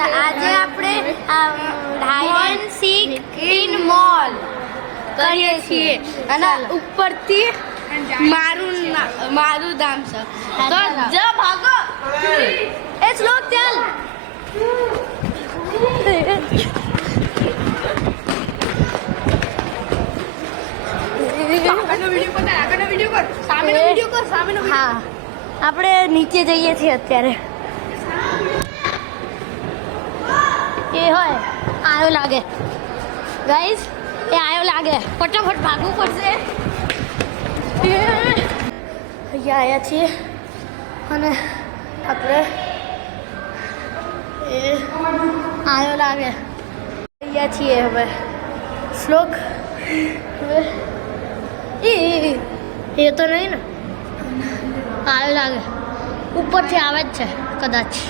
આજે આપણે hide sick in mall કરીએ છીએ અને ઉપરથી મારું નામ છે તો જ ભાગો એ શ્લોક ચાલ હા આપણે નીચે જઈએ છીએ અત્યારે એ હોય આવ્યો લાગે ગાઈસ એ આવ્યો લાગે ફટાફટ ભાગવું પડશે અહીંયા આવ્યા છીએ અને આપણે એ આવ્યો લાગે અહીંયા છીએ હવે શ્લોક હવે એ તો નહીં ને આવ્યો લાગે ઉપરથી આવે જ છે કદાચ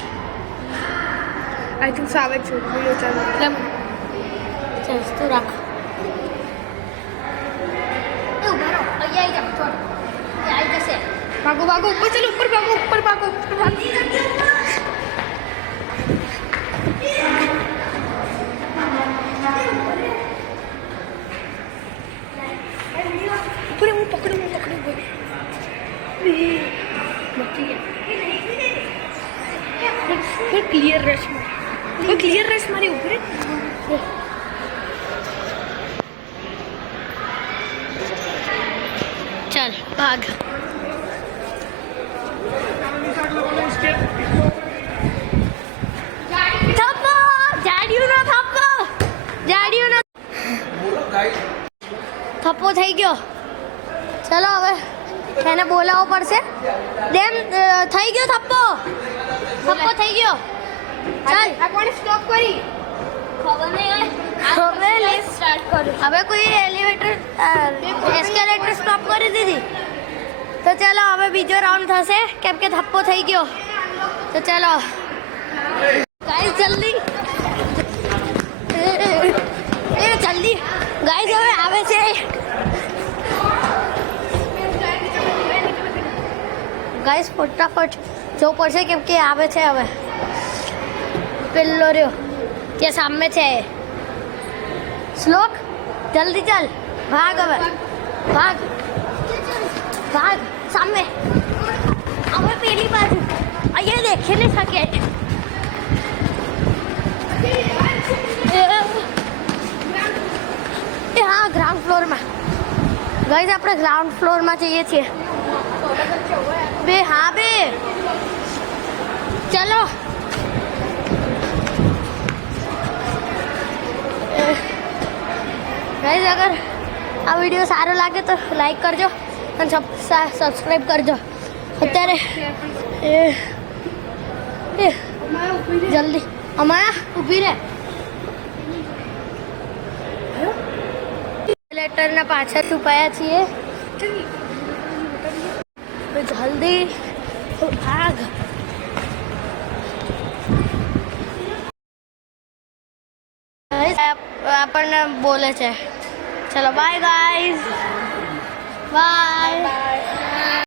આઈ થિંક આવે છે ચાલ તું રાખ અહીંયા આવી જાવ થોડ આવી જશે ભાગો ભાગો ઉપર ચાલો ઉપર ભાગો ઉપર ભાગો ઉપર ભાગો ઉપર હું પકડું ક્લિયર રશ મારી ઉપર ચાલ ભાગ થપ્પો જાડિયુંનો થપ્પો થઈ ગયો ચલો હવે એને બોલાવવો પડશે દેમ થઈ ગયો થપ્પો થઈ ગયો ચાલ આ કોણે સ્ટોપ કરી ખબર નહીં હવે લિફ્ટ સ્ટાર્ટ કરું હવે કોઈ એલિવેટર એસ્કેલેટર સ્ટોપ કરી દીધી તો ચાલો હવે બીજો રાઉન્ડ થશે કેમ કે થપ્પો થઈ ગયો તો ચાલો ગાઈસ જલ્દી જલ્દી ગાઈસ હવે આવે છે ગાઈસ ફટાફટ જવું પડશે કેમ કે આવે છે હવે પેલો રહ્યો ત્યાં સામે છે શ્લોક જલ્દી ચાલ ભાગ હવે ભાગ સામે હવે પેલી બાજુ અહીંયા દેખી નહીં શકે હા ગ્રાઉન્ડ ફ્લોરમાં ગાઈસ આપણે ગ્રાઉન્ડ ફ્લોરમાં જઈએ છીએ બે ચલો ગાઈસ અગર આ વિડીયો સારો લાગે તો લાઈક કરજો અને સબસ્ક્રાઈબ કરજો અત્યારે જલ્દી અમારા ઊભી રહે લેટરના પાછળ છુપાયા છીએ જલ્દી ભાગ આપણને બોલે છે ચલો બાય ગાઈઝ બાય